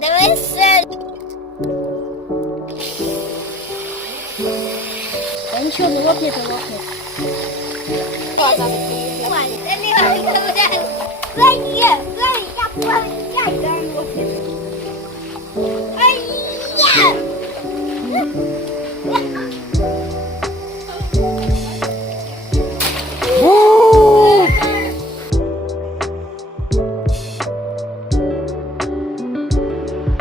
Deve essere. Нічого, не лопнете, лопнете. Guarda, guarda, guarda. Vai,